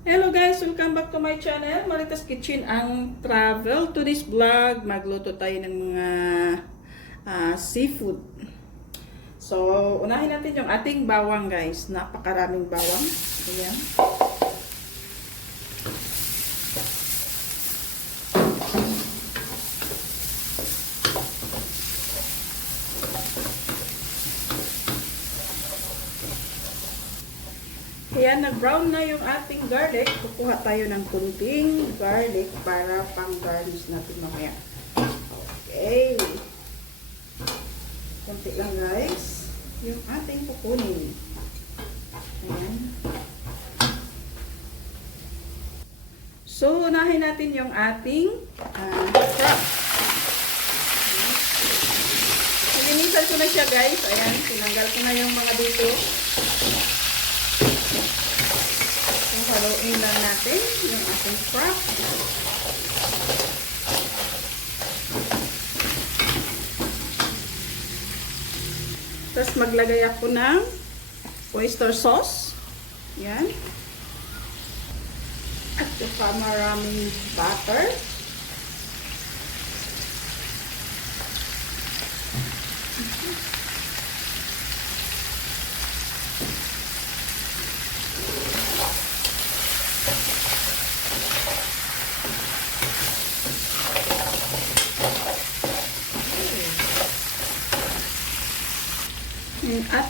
Hello guys! Welcome back to my channel, Maritas Kitchen ang travel. To this vlog, magluto tayo ng mga ah, seafood. So, unahin natin yung ating bawang guys. Napakaraming bawang. Ayan. Kaya nag-brown na yung ating garlic. Kukuha tayo ng kunting garlic para pang-garnish natin mamaya. Okay. Kunti lang guys. Yung ating kukunin. Ayan. So, unahin natin yung ating uh, crab. Nilinisan ko na siya guys. Ayan, tinanggal ko na yung mga dito. Haluin lang natin yung ating crab. Tapos maglagay ako ng oyster sauce. Yan. At saka maraming butter. Yung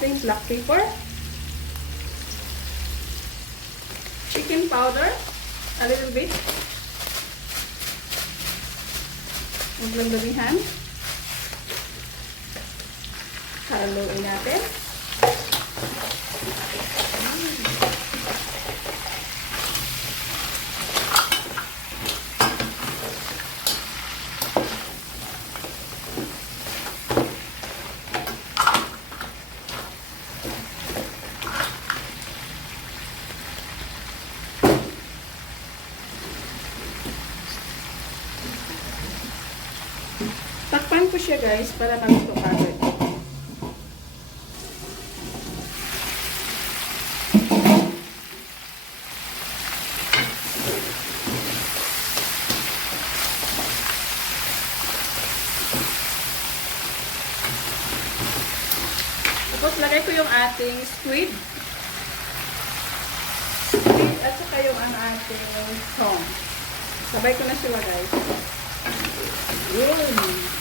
ating black pepper. Chicken powder. A little bit. Huwag lang damihan. Haluin natin. Ko siya guys para maluto agad. Tapos lagay ko yung ating squid. Squid at saka yung ang ating song. Sabay ko na sila guys. Yun.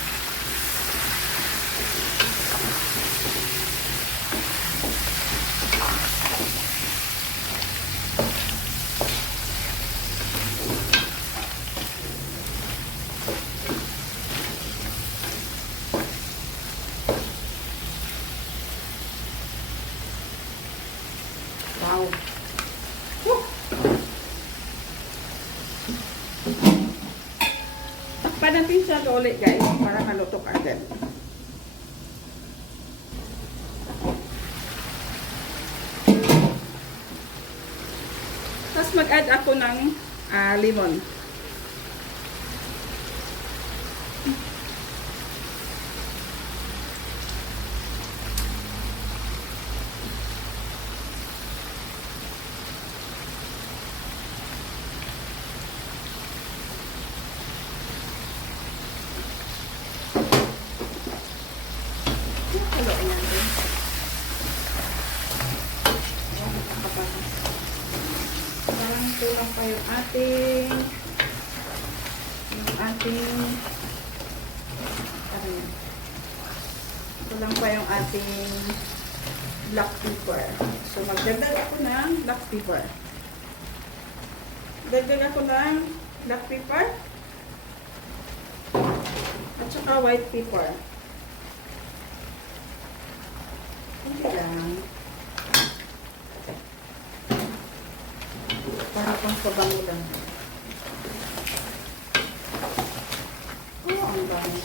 Wow. Woo! Takpan natin siya ulit guys para malutok agad. Tapos mag-add ako ng ah, lemon. Haluin natin. Ayan, nakakabangas. Parang tulang pa yung ating yung ating yun? Tulang pa yung ating black pepper. So, magdagdag ako ng black pepper. Dagdag ako ng black pepper at saka white pepper. Hindi. Para pang pabango lang. Oh, ang bango.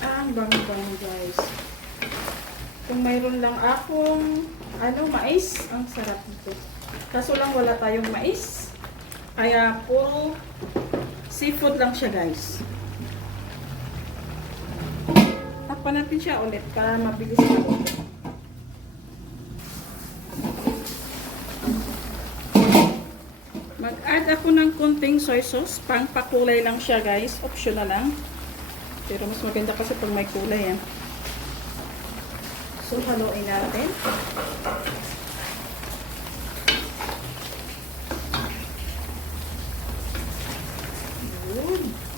Ah, ang bango-bango guys. Kung mayroon lang akong ano, mais, ang sarap nito. Kaso lang wala tayong mais. Kaya puro seafood lang siya guys. Takpan natin siya ulit para mabilis na Mag-add ako ng kunting soy sauce. Pang pakulay lang siya guys. Optional lang. Pero mas maganda kasi pag may kulay yan. So, haluin natin. Yun.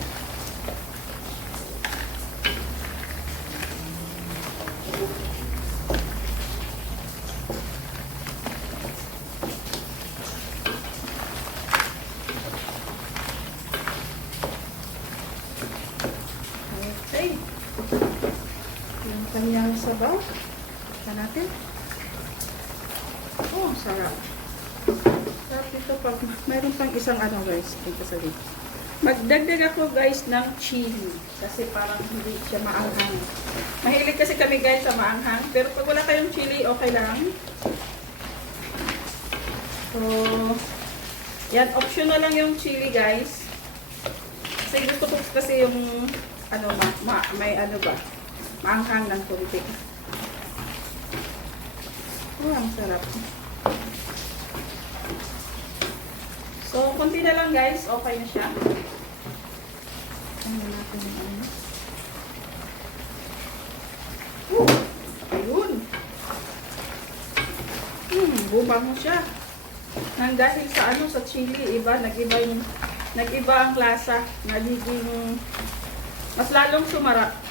Okay. Yung kanyang sabaw. Ito natin. Oh, sarap. Sarap ito pag mayroon pang isang ano guys. Ito sa dito. Magdagdag ako guys ng chili. Kasi parang hindi siya maanghang. Mahilig kasi kami guys sa maanghang. Pero pag wala kayong chili, okay lang. So, yan. Optional lang yung chili guys. Kasi gusto ko kasi yung ano ma, ma may ano ba maanghang ng kunti. Oh, ang sarap. So, kunti na lang guys. Okay na siya. Ano natin yung ano. Oh, ayun. Hmm, bumango siya. Nang dahil sa ano, sa chili, iba, nag-iba yung, nag-iba ang lasa. Nagiging, mas lalong sumarap.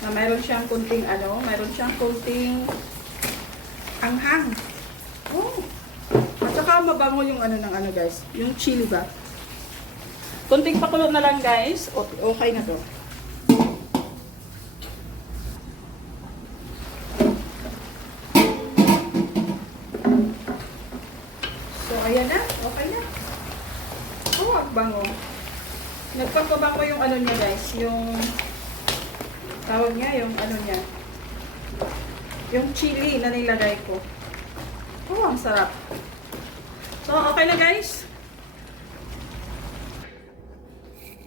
Na mayroon siyang kunting ano, mayroon siyang kunting anghang. Oh. At saka mabango yung ano ng ano guys, yung chili ba? Kunting pakulo na lang guys. Okay, na to. So, na. Okay na. Oh, ang bango. Nagpapabango yung ano niya guys. Yung tawag niya, yung ano niya. Yung chili na nilagay ko. Oh, ang sarap. So, okay na guys.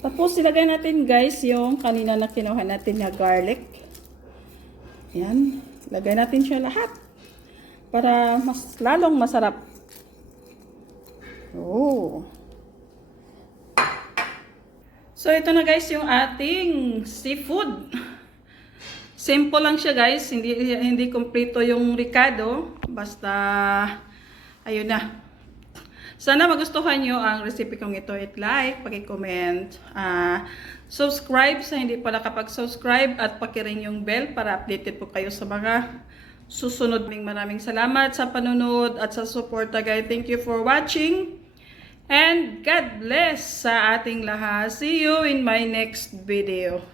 Tapos, ilagay natin guys yung kanina na kinuha natin na garlic. Yan. Ilagay natin siya lahat. Para mas lalong masarap. Oh. So, ito na guys yung ating seafood. Simple lang siya guys. Hindi, hindi kompleto yung ricado. Basta, ayun na. Sana magustuhan nyo ang recipe kong ito. Hit like, paki-comment, ah, subscribe sa hindi pa nakapag-subscribe at paki-ring yung bell para updated po kayo sa mga susunod. Maraming maraming salamat sa panunod at sa suporta guys. Thank you for watching. And God bless sa ating lahat. See you in my next video.